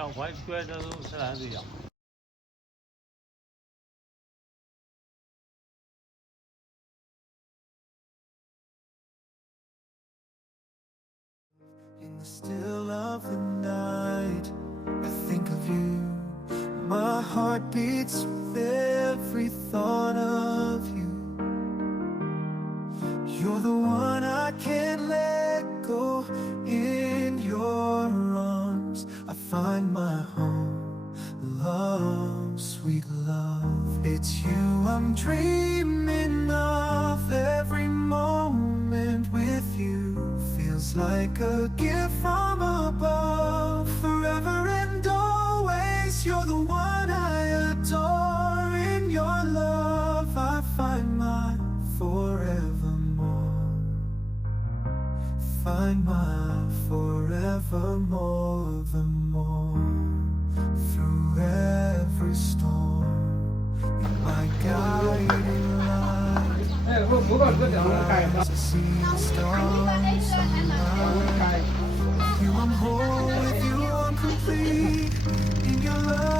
脚踝撅着都是来的呀。In the still of the night, I think of you. My heart beats with every thought of you. You're the one I can't let go. In your arms, I find my home. Love, sweet love, it's you I'm dreaming of. Every moment with you feels like a gift from above. Forever and always, you're the one I adore. In your love, I find my forevermore. Find my forevermore, the more. Through every storm, you're my guiding light. As I see the stars align. With you I'm whole, with you I'm complete. In your love